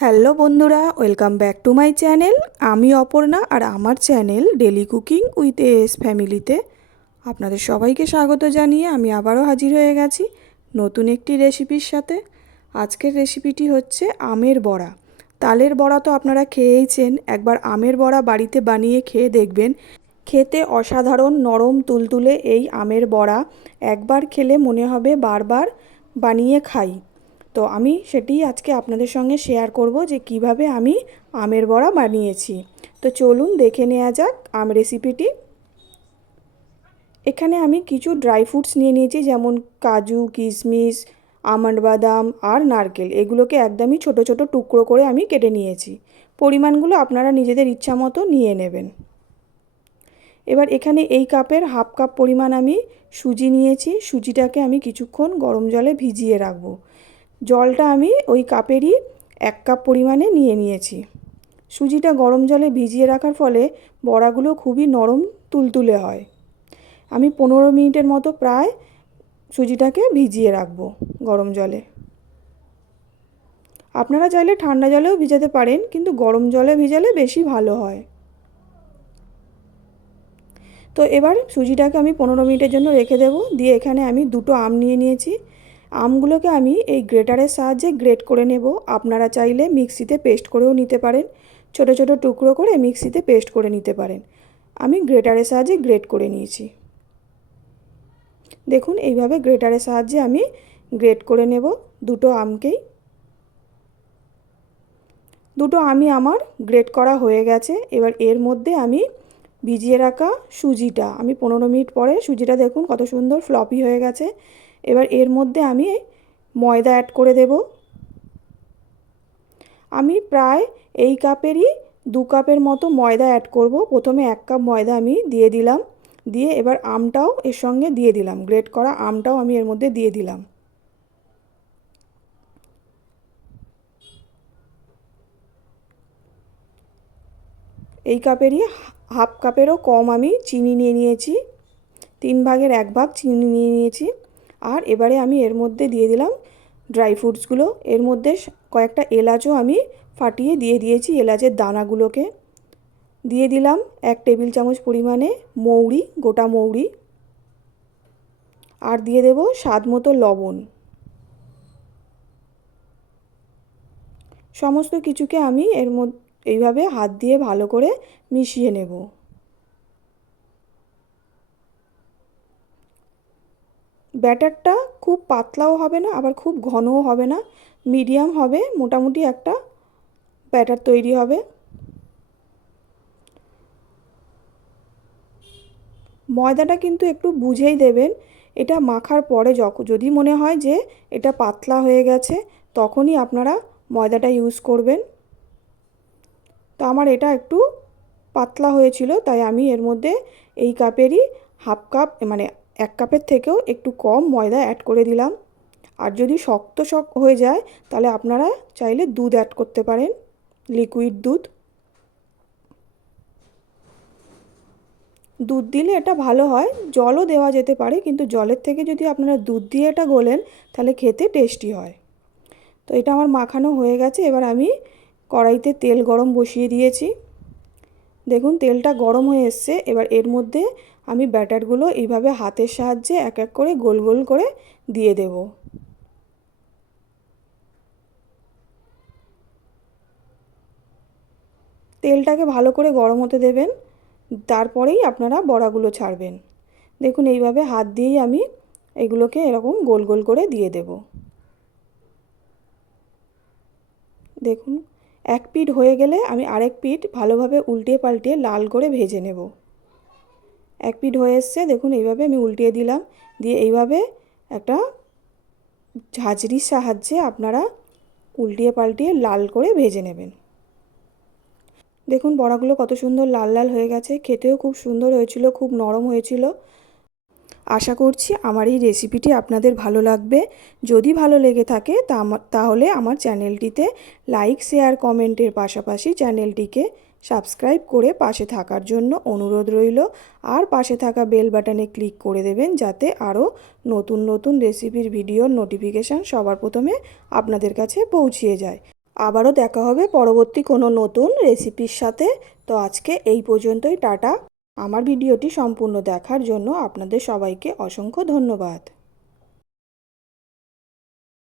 Hello বন্ধুরা, welcome back to my channel. আমি অপর্ণা আর আমার channel daily cooking with S ফ্যামিলিতে। আপনাদের সবাইকে স্বাগত জানিয়ে আমি আবারও হাজির হয়ে গেছি নতুন একটি রেসিপির সাথে। আজকের রেসিপিটি হচ্ছে আমের বড়া। তালের বড়া তো আপনারা খেয়েইছেন, একবার আমের বড়া বাড়িতে বানিয়ে খেয়ে দেখবেন। খেতে অসাধারণ নরম তুলতুলে এই আমের বড়া। একবার খেলে মনে হবে বারবার বানিয়ে খাই। তো আমি সেটি আজকে আপনাদের সঙ্গে শেয়ার করব যে কীভাবে আমি আমের বড়া বানিয়েছি। তো চলুন দেখে নেওয়া যাক আম রেসিপিটি এখানে আমি কিছু ড্রাই ফ্রুটস নিয়ে নিয়েছি, যেমন কাজু, কিশমিশ, আমন্ড বাদাম আর নারকেল। এগুলোকে একদমই ছোট ছোট টুকরো করে আমি কেটে নিয়েছি। পরিমাণগুলো আপনারা নিজেদের ইচ্ছা মতো নিয়ে নেবেন। এবার এখানে এই কাপের হাফ কাপ পরিমাণ আমি সুজি নিয়েছি। সুজিটাকে আমি কিছুক্ষণ গরম জলে ভিজিয়ে রাখব। জলটা আমি ওই কাপেরই এক কাপ পরিমাণে নিয়ে নিয়েছি। সুজিটা গরম জলে ভিজিয়ে রাখার ফলে বড়াগুলো খুবই নরম তুলতুলে হয়। আমি পনেরো মিনিটের মতো প্রায় সুজিটাকে ভিজিয়ে রাখব গরম জলে। আপনারা চাইলে ঠান্ডা জলেও ভিজাতে পারেন, কিন্তু গরম জলে ভিজালে বেশি ভালো হয়। তো এবার সুজিটাকে আমি পনেরো মিনিটের জন্য রেখে দেবো। দিয়ে এখানে আমি দুটো আম নিয়ে নিয়েছি। আমগুলোকে আমি এই গ্রেটারের সাহায্যে গ্রেট করে নেব। আপনারা চাইলে মিক্সিতে পেস্ট করেও নিতে পারেন। ছোট ছোট টুকরো করে মিক্সিতে পেস্ট করে নিতে পারেন। আমি গ্রেটারের সাহায্যে গ্রেট করে নিয়েছি। দেখুন, এইভাবে গ্রেটারের সাহায্যে আমি গ্রেট করে নেব দুটো আমকেই। দুটো আমি আমার গ্রেট করা হয়ে গেছে। এবার এর মধ্যে আমি ভিজিয়ে রাখা সুজিটা। আমি পনেরো মিনিট পরে সুজিটা দেখুন কত সুন্দর ফ্লপি হয়ে গেছে। এবার এর মধ্যে আমি ময়দা অ্যাড করে দেব। আমি প্রায় এই কাপেরই দু কাপের মতো ময়দা অ্যাড করব। প্রথমে এক কাপ ময়দা আমি দিয়ে দিলাম। দিয়ে এবার আমটাও এর সঙ্গে দিয়ে দিলাম। গ্রেট করা আমটাও আমি এর মধ্যে দিয়ে দিলাম। এই কাপেরই হাফ কাপেরও কম আমি চিনি নিয়ে নিয়েছি। তিন ভাগের এক ভাগ চিনি নিয়ে নিয়েছি। আর এবারে আমি এর মধ্যে দিয়ে দিলাম ড্রাই ফ্রুটসগুলো এর মধ্যে কয়েকটা এলাচও আমি ফাটিয়ে দিয়ে দিয়েছি এলাচের দানাগুলোকে। দিয়ে দিলাম এক টেবিল চামচ পরিমাণে মৌরি, গোটা মৌরি। আর দিয়ে দেব স্বাদ মতো লবণ। সমস্ত কিছুকে আমি এর মধ্যে এইভাবে হাত দিয়ে ভালো করে মিশিয়ে নেব। ব্যাটারটা খুব পাতলাও হবে না, আবার খুব ঘনও হবে না। মিডিয়াম হবে, মোটামুটি একটা ব্যাটার তৈরি হবে। ময়দাটা কিন্তু একটু বুঝেই দেবেন, এটা মাখার পরে যদি মনে হয় যে এটা পাতলা হয়ে গেছে, তখনই আপনারা ময়দাটা ইউজ করবেন। তো আমার এটা একটু পাতলা হয়েছিল, তাই আমি এর মধ্যে এই কাপেরই হাফ কাপ মানে এক কাপের থেকেও একটু কম ময়দা অ্যাড করে দিলাম। আর যদি শক্ত শক্ত হয়ে যায়, তাহলে আপনারা চাইলে দুধ অ্যাড করতে পারেন লিকুইড দুধ। দুধ দিলে এটা ভালো হয়, জলও দেওয়া যেতে পারে, কিন্তু জলের থেকে যদি আপনারা দুধ দিয়ে এটা গোলেন, তাহলে খেতে টেস্টি হয়। তো এটা আমার মাখানো হয়ে গেছে, এবার আমি কড়াইতে তেল গরম বসিয়ে দিয়েছি। দেখুন, তেলটা গরম হয়ে এসছে, এবার এর মধ্যে আমি ব্যাটারগুলো এইভাবে হাতের সাহায্যে এক এক করে গোল গোল করে দিয়ে দেব। তেলটাকে ভালো করে গরম হতে দেবেন, তারপরেই আপনারা বড়াগুলো ছাড়বেন। দেখুন, এইভাবে হাত দিয়েই আমি এগুলোকে এরকম গোল গোল করে দিয়ে দেব। দেখুন, এক পিঠ হয়ে গেলে আমি আরেক পিঠ ভালোভাবে উল্টিয়ে পাল্টিয়ে লাল করে ভেজে নেব। এক পিঠ হয়ে এসছে, দেখুন এইভাবে আমি উল্টিয়ে দিলাম। দিয়ে এইভাবে একটা ঝাঁঝরির সাহায্যে আপনারা উল্টিয়ে পাল্টিয়ে লাল করে ভেজে নেবেন। দেখুন বড়াগুলো কত সুন্দর লাল লাল হয়ে গেছে, খেতেও খুব সুন্দর হয়েছিল, খুব নরম হয়েছিল। আশা করছি আমার এই রেসিপিটি আপনাদের ভালো লাগবে। যদি ভালো লেগে থাকে তাহলে আমার চ্যানেলটিতে লাইক, শেয়ার, কমেন্টের পাশাপাশি চ্যানেলটিকে সাবস্ক্রাইব করে পাশে থাকার জন্য অনুরোধ রইল। আর পাশে থাকা বেল বাটনে ক্লিক করে দেবেন যাতে আরও নতুন নতুন রেসিপির ভিডিওর নোটিফিকেশান সবার প্রথমে আপনাদের কাছে পৌঁছিয়ে যায়। আবারও দেখা হবে পরবর্তী কোনো নতুন রেসিপির সাথে। তো আজকে এই পর্যন্তই, টাটা। আমার ভিডিওটি সম্পূর্ণ দেখার জন্য আপনাদের সবাইকে অসংখ্য ধন্যবাদ।